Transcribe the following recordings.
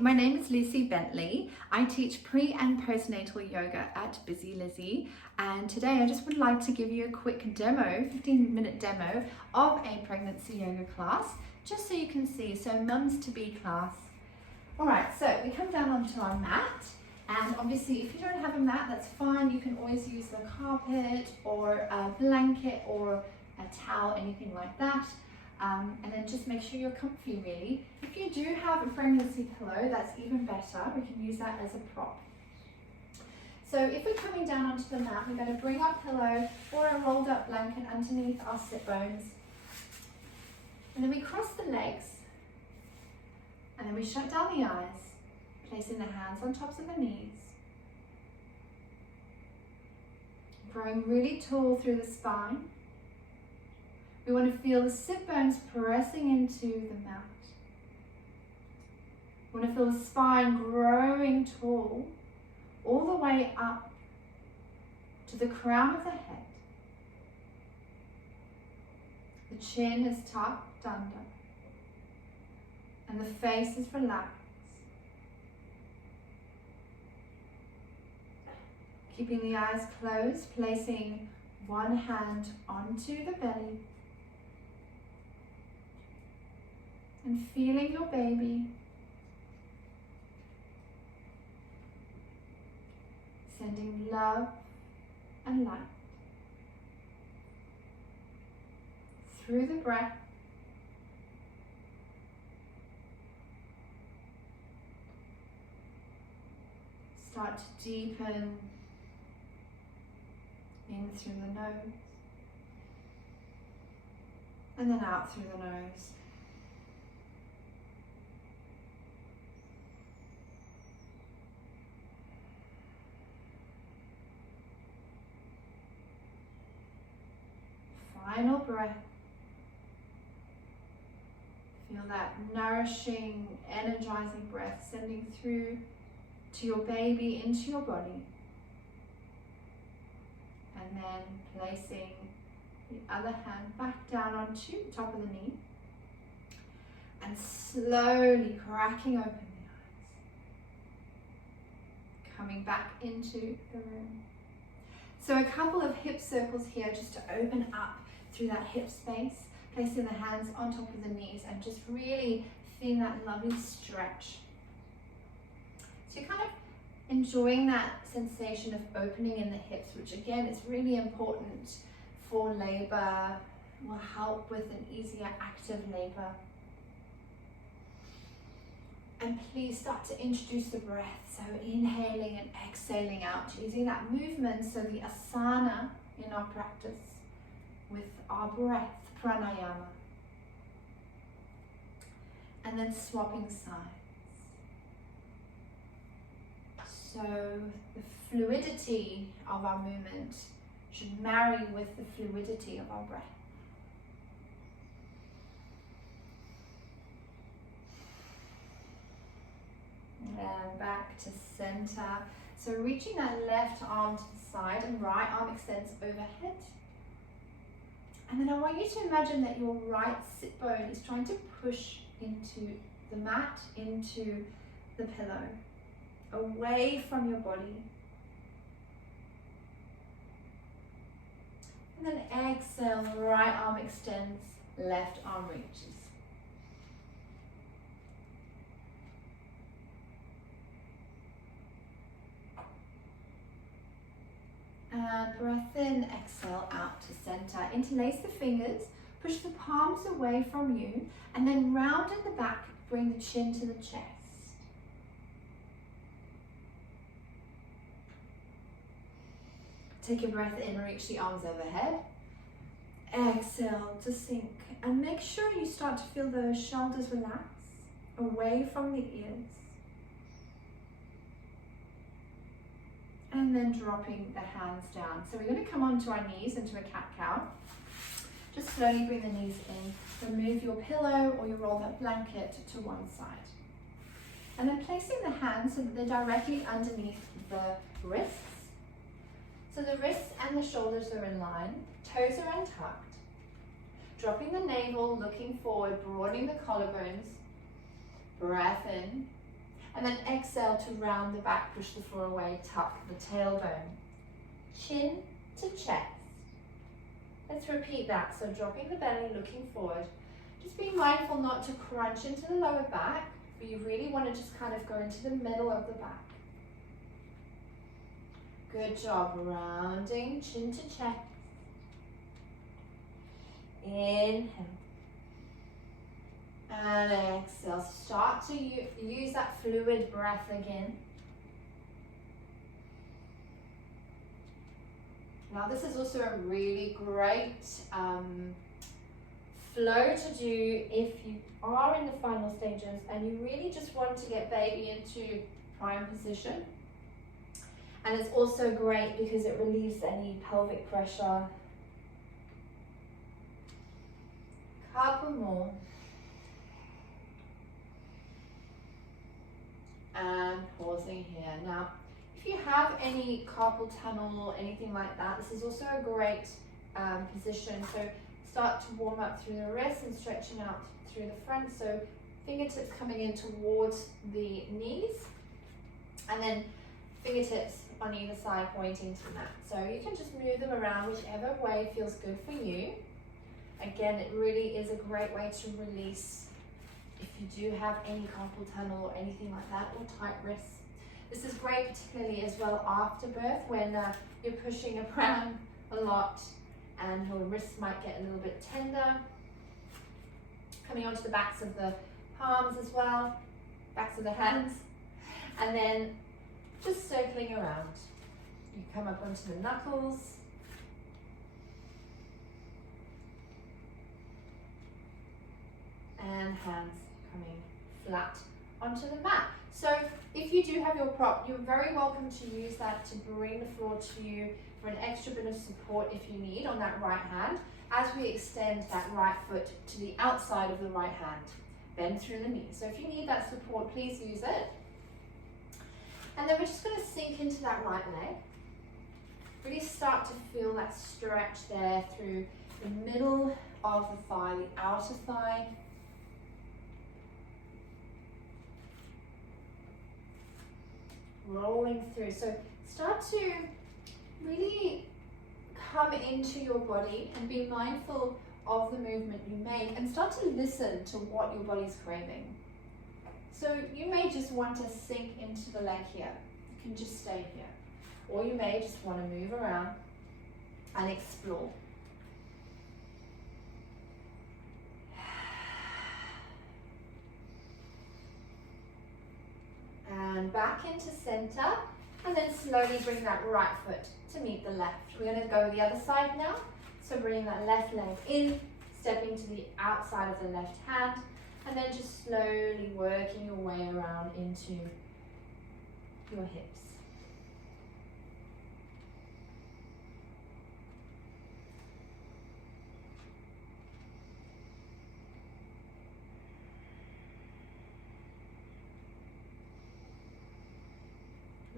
my name is Lucy Bentley. I teach pre and postnatal yoga at Busylizzy, and today I just would like to give you a quick demo, 15-minute demo of a pregnancy yoga class, just so you can see. So mums to be class. Alright, so we come down onto our mat, and obviously if you don't have a mat, that's fine. You can always use the carpet or a blanket or a towel, anything like that. And then just make sure you're comfy really. If you do have a pregnancy pillow, that's even better. We can use that as a prop. So if we're coming down onto the mat, we're going to bring our pillow or a rolled up blanket underneath our sit bones. And then we cross the legs. And then we shut down the eyes, placing the hands on tops of the knees. Growing really tall through the spine. We want to feel the sit bones pressing into the mat. We want to feel the spine growing tall all the way up to the crown of the head. The chin is tucked under and the face is relaxed. Keeping the eyes closed, placing one hand onto the belly. And feeling your baby. Sending love and light through the breath. Start to deepen in through the nose and then out through the nose. Final breath. Feel that nourishing, energizing breath sending through to your baby, into your body. And then placing the other hand back down onto the top of the knee. And slowly cracking open the eyes. Coming back into the room. So a couple of hip circles here just to open up through that hip space, placing the hands on top of the knees and just really feeling that lovely stretch. So you're kind of enjoying that sensation of opening in the hips, which again is really important for labor, will help with an easier active labor. And please start to introduce the breath, so inhaling and exhaling out, using that movement, so the asana in our practice with our breath, pranayama. And then swapping sides. So the fluidity of our movement should marry with the fluidity of our breath. And back to center. So reaching that left arm to the side and right arm extends overhead. And then I want you to imagine that your right sit bone is trying to push into the mat, into the pillow, away from your body. And then exhale, right arm extends, left arm reaches. And breath in, exhale out to center. Interlace the fingers, push the palms away from you, and then round in the back, bring the chin to the chest. Take your breath in, reach the arms overhead. Exhale to sink, and make sure you start to feel those shoulders relax, away from the ears. And then dropping the hands down. So we're going to come onto our knees into a cat-cow. Just slowly bring the knees in. Remove your pillow or your rolled up blanket to one side. And then placing the hands so that they're directly underneath the wrists. So the wrists and the shoulders are in line. Toes are untucked. Dropping the navel, looking forward, broadening the collarbones. Breath in. And then exhale to round the back, push the floor away, tuck the tailbone. Chin to chest. Let's repeat that. So dropping the belly, looking forward. Just be mindful not to crunch into the lower back, but you really want to just kind of go into the middle of the back. Good job, rounding chin to chest. Inhale. And exhale. Start to use that fluid breath again. Now this is also a really great flow to do if you are in the final stages and you really just want to get baby into prime position. And it's also great because it relieves any pelvic pressure. Couple more. And pausing here. Now, if you have any carpal tunnel or anything like that, this is also a great position. So start to warm up through the wrists and stretching out through the front. So fingertips coming in towards the knees, and then fingertips on either side pointing to the mat. So you can just move them around whichever way feels good for you. Again, it really is a great way to release if you do have any carpal tunnel or anything like that, or tight wrists. This is great particularly as well after birth when you're pushing around a lot and your wrists might get a little bit tender. Coming onto the backs of the palms as well, backs of the hands, and then just circling around. You come up onto the knuckles. And hands coming flat onto the mat. So if you do have your prop, you're very welcome to use that to bring the floor to you for an extra bit of support if you need on that right hand, as we extend that right foot to the outside of the right hand. Bend through the knees. So if you need that support, please use it. And then we're just going to sink into that right leg. Really start to feel that stretch there through the middle of the thigh, the outer thigh. Rolling through. So start to really come into your body and be mindful of the movement you make, and start to listen to what your body's craving. So you may just want to sink into the leg here. You can just stay here. Or you may just want to move around and explore. And back into center, and then slowly bring that right foot to meet the left. We're going to go the other side now. So bring that left leg in, stepping to the outside of the left hand, and then just slowly working your way around into your hips.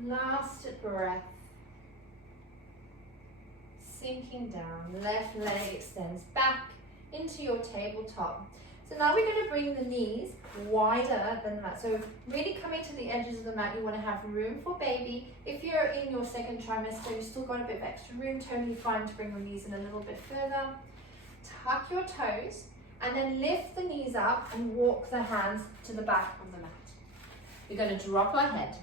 Last breath. Sinking down, left leg extends back into your tabletop. So now we're going to bring the knees wider than the mat. So really coming to the edges of the mat, you want to have room for baby. If you're in your second trimester, you've still got a bit of extra room, totally fine to bring the knees in a little bit further. Tuck your toes and then lift the knees up and walk the hands to the back of the mat. You're going to drop our head.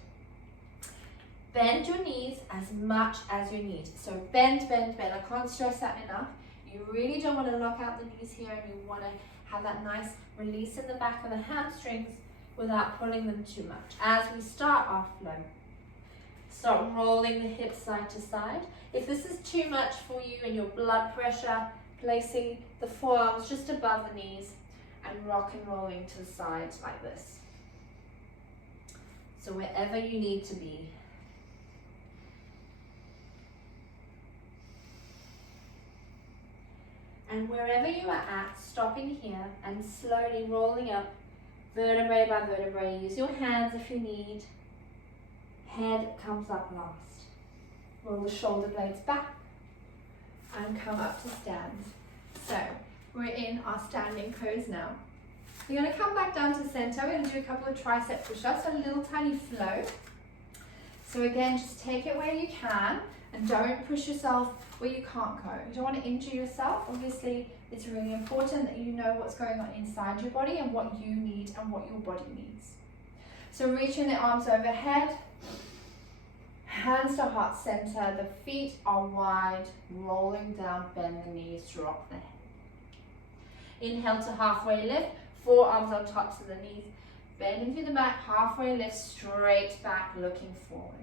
Bend your knees as much as you need. So bend, bend, bend. I can't stress that enough. You really don't want to lock out the knees here, and you want to have that nice release in the back of the hamstrings without pulling them too much. As we start our flow, start rolling the hips side to side. If this is too much for you and your blood pressure, placing the forearms just above the knees and rock and rolling to the sides like this. So wherever you need to be. And wherever you are at, stopping here and slowly rolling up vertebrae by vertebrae. Use your hands if you need. Head comes up last. Roll the shoulder blades back and come up to stand. So we're in our standing pose now. We're going to come back down to center. We're going to do a couple of tricep push-ups, a little tiny flow. So again, just take it where you can and don't push yourself where you can't go. You don't want to injure yourself. Obviously, it's really important that you know what's going on inside your body and what you need and what your body needs. So reaching the arms overhead, hands to heart center, the feet are wide, rolling down, bend the knees, drop the head. Inhale to halfway lift, forearms on top to the knees, bending through the back, halfway lift, straight back, looking forward.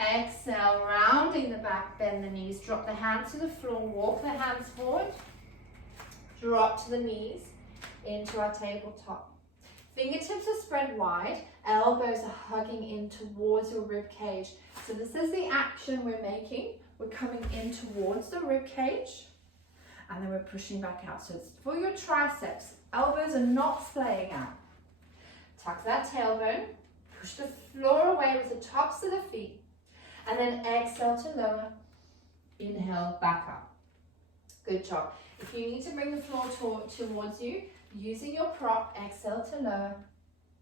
Exhale, rounding the back, bend the knees, drop the hands to the floor, walk the hands forward, drop to the knees, into our tabletop. Fingertips are spread wide, elbows are hugging in towards your rib cage. So this is the action we're making. We're coming in towards the rib cage, and then we're pushing back out. So it's for your triceps. Elbows are not splaying out. Tuck that tailbone, push the floor away with the tops of the feet, and then exhale to lower, inhale, back up. Good job. If you need to bring the floor towards you, using your prop, exhale to lower,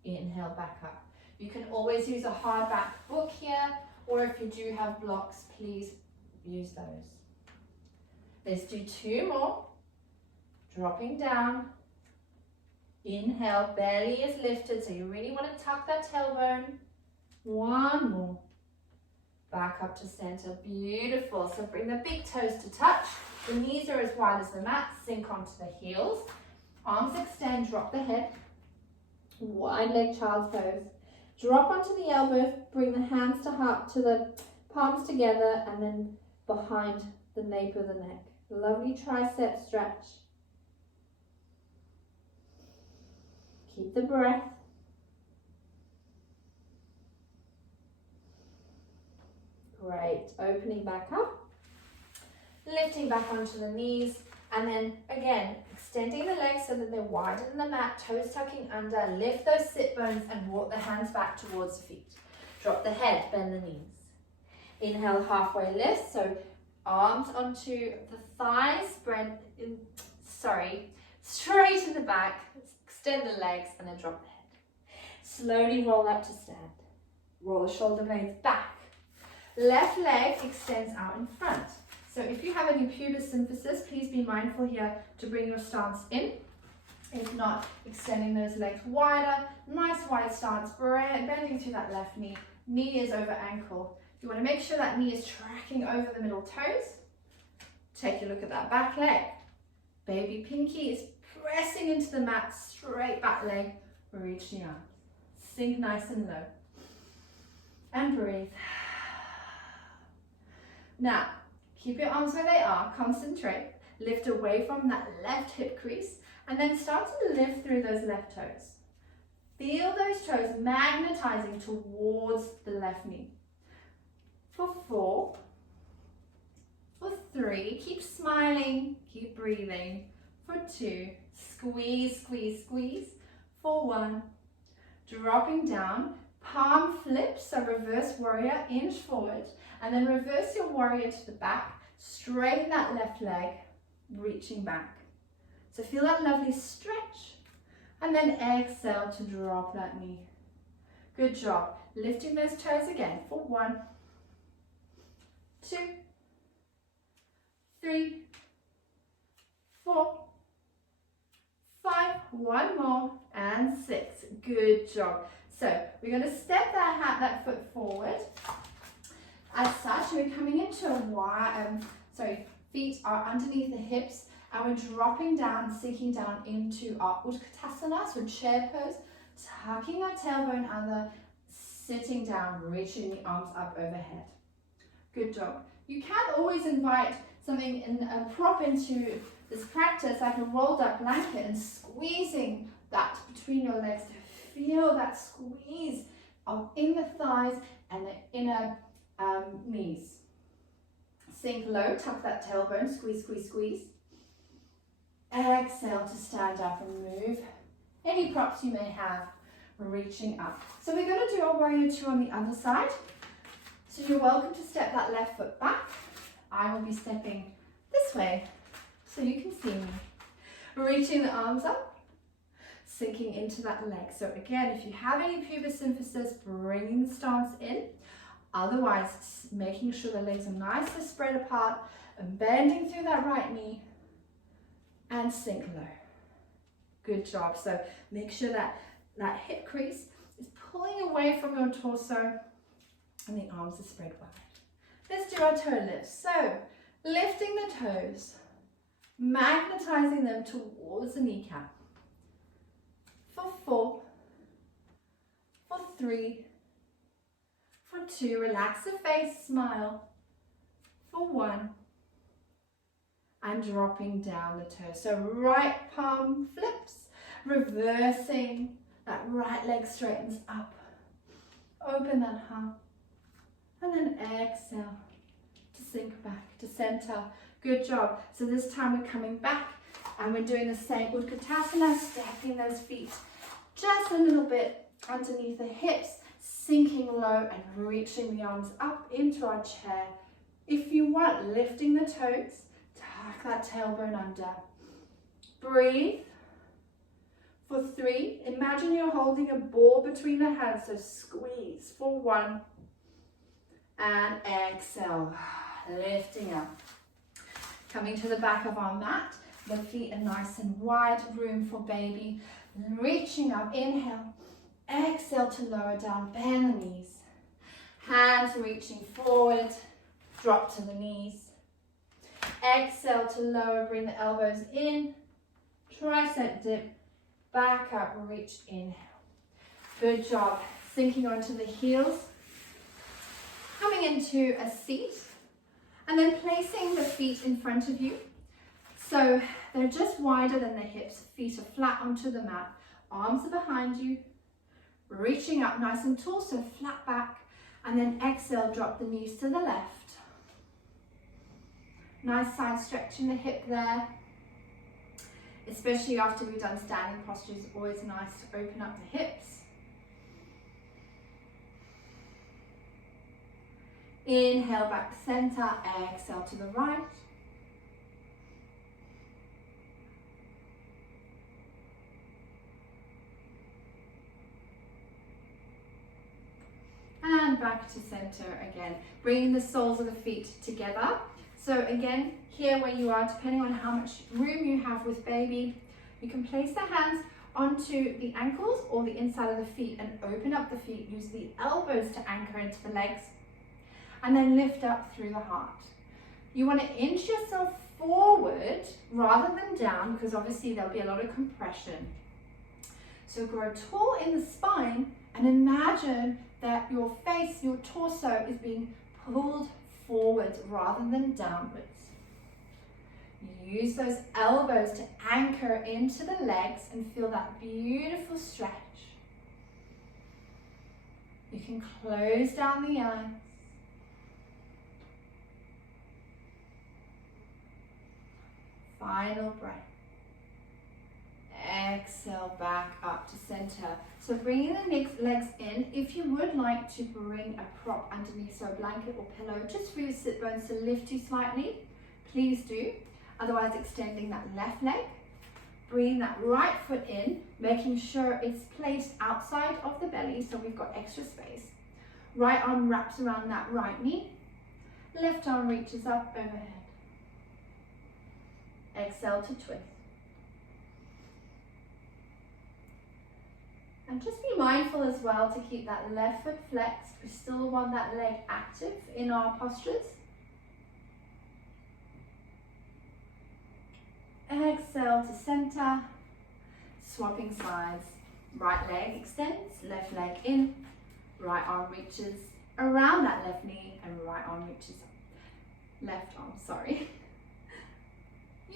inhale, back up. You can always use a hard back book here, or if you do have blocks, please use those. Let's do 2 more. Dropping down. Inhale, belly is lifted, so you really want to tuck that tailbone. 1 more. Back up to center, beautiful. So bring the big toes to touch. The knees are as wide as the mat, sink onto the heels. Arms extend, drop the head. Wide leg child's pose. Drop onto the elbows, bring the hands to heart, to the palms together, and then behind the nape of the neck. Lovely tricep stretch. Keep the breath. Great, opening back up. Lifting back onto the knees, and then again, extending the legs so that they're wider than the mat, toes tucking under, lift those sit bones and walk the hands back towards the feet. Drop the head, bend the knees. Inhale, halfway lift, so arms onto the thighs, straight in the back, extend the legs and then drop the head. Slowly roll up to stand. Roll the shoulder blades back. Left leg extends out in front. So if you have any pubis symphysis, please be mindful here to bring your stance in. If not, extending those legs wider, nice wide stance, bending through that left knee. Knee is over ankle. You want to make sure that knee is tracking over the middle toes. Take a look at that back leg. Baby pinky is pressing into the mat, straight back leg, reach the arms. Sink nice and low. And breathe. Now, keep your arms where they are, concentrate, lift away from that left hip crease, and then start to lift through those left toes. Feel those toes magnetizing towards the left knee. For 4, for 3, keep smiling, keep breathing. For 2, squeeze, squeeze, squeeze. For 1, dropping down, palm flip, so reverse warrior, inch forward, and then reverse your warrior to the back, straighten that left leg, reaching back. So feel that lovely stretch, and then exhale to drop that knee. Good job. Lifting those toes again for 1, 2, 3, 4, 5, 1 more, and 6. Good job. So we're going to step that foot forward. As such, we're coming into a feet are underneath the hips, and we're dropping down, sinking down into our Utkatasana, so chair pose, tucking our tailbone under, sitting down, reaching the arms up overhead. Good job. You can always invite something in a prop into this practice, like a rolled up blanket, and squeezing that between your legs to feel that squeeze of in the thighs and the inner knees. Sink low, tuck that tailbone, squeeze, squeeze, squeeze. Exhale to stand up and move any props you may have, reaching up. So we're going to do our warrior 2 on the other side. So you're welcome to step that left foot back. I will be stepping this way so you can see me. Reaching the arms up, sinking into that leg. So again, if you have any pubic symphysis, bringing the stance in. Otherwise, making sure the legs are nicely spread apart and bending through that right knee and sink low. Good job. So make sure that that hip crease is pulling away from your torso and the arms are spread wide. Let's do our toe lifts. So lifting the toes, magnetizing them towards the kneecap. For 4, for 3, for 2, relax the face, smile. For 1, and dropping down the toe. So right palm flips, reversing, that right leg straightens up. Open that heart. And then exhale to sink back to center. Good job. So this time we're coming back and we're doing the same Utkatasana, stepping those feet just a little bit underneath the hips, sinking low and reaching the arms up into our chair. If you want, lifting the toes, tuck that tailbone under. Breathe. For 3, imagine you're holding a ball between the hands, so squeeze. For 1, and exhale, lifting up. Coming to the back of our mat, the feet are nice and wide, room for baby. Reaching up, inhale, exhale to lower down, bend the knees. Hands reaching forward, drop to the knees. Exhale to lower, bring the elbows in, tricep dip, back up, reach, inhale. Good job. Sinking onto the heels, coming into a seat, and then placing the feet in front of you. So they're just wider than the hips, feet are flat onto the mat, arms are behind you, reaching up nice and tall, so flat back, and then exhale, drop the knees to the left. Nice side stretch in the hip there. Especially after we've done standing postures, it's always nice to open up the hips. Inhale back to center, exhale to the right. And back to center again, bringing the soles of the feet together. So again, here where you are, depending on how much room you have with baby, you can place the hands onto the ankles or the inside of the feet and open up the feet. Use the elbows to anchor into the legs and then lift up through the heart. You want to inch yourself forward rather than down because obviously there'll be a lot of compression. So grow tall in the spine and imagine that your face, your torso is being pulled forwards rather than downwards. Use those elbows to anchor into the legs and feel that beautiful stretch. You can close down the eyes. Final breath. Exhale back up to center. So bringing the legs in. If you would like to bring a prop underneath, so a blanket or pillow, just for your sit bones to lift you slightly, please do. Otherwise, extending that left leg. Bringing that right foot in, making sure it's placed outside of the belly so we've got extra space. Right arm wraps around that right knee. Left arm reaches up overhead. Exhale to twist. And just be mindful as well to keep that left foot flexed. We still want that leg active in our postures. Exhale to center. Swapping sides. Right leg extends, left leg in. Right arm reaches around that left knee and right arm reaches up. Left arm, sorry.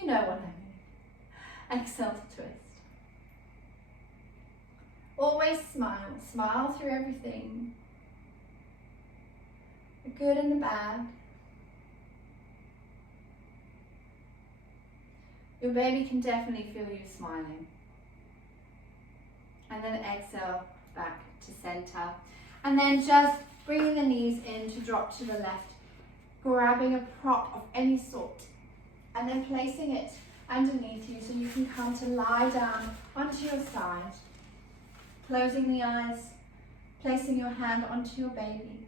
You know what I mean. Exhale to twist. Always smile. Smile through everything. The good and the bad. Your baby can definitely feel you smiling. And then exhale back to center. And then just bringing the knees in to drop to the left. Grabbing a prop of any sort. And then placing it underneath you so you can come to lie down onto your side. Closing the eyes, placing your hand onto your baby.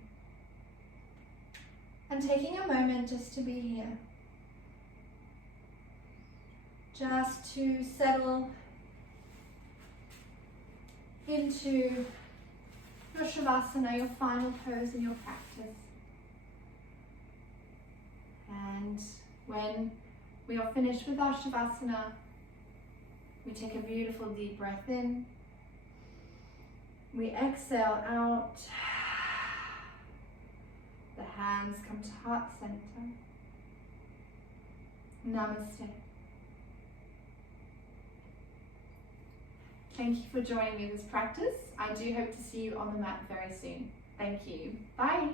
And taking a moment just to be here. Just to settle into your Shavasana, your final pose in your practice. And when we are finished with our Shavasana, we take a beautiful deep breath in. We exhale out. The hands come to heart center. Namaste. Thank you for joining me in this practice. I do hope to see you on the mat very soon. Thank you. Bye.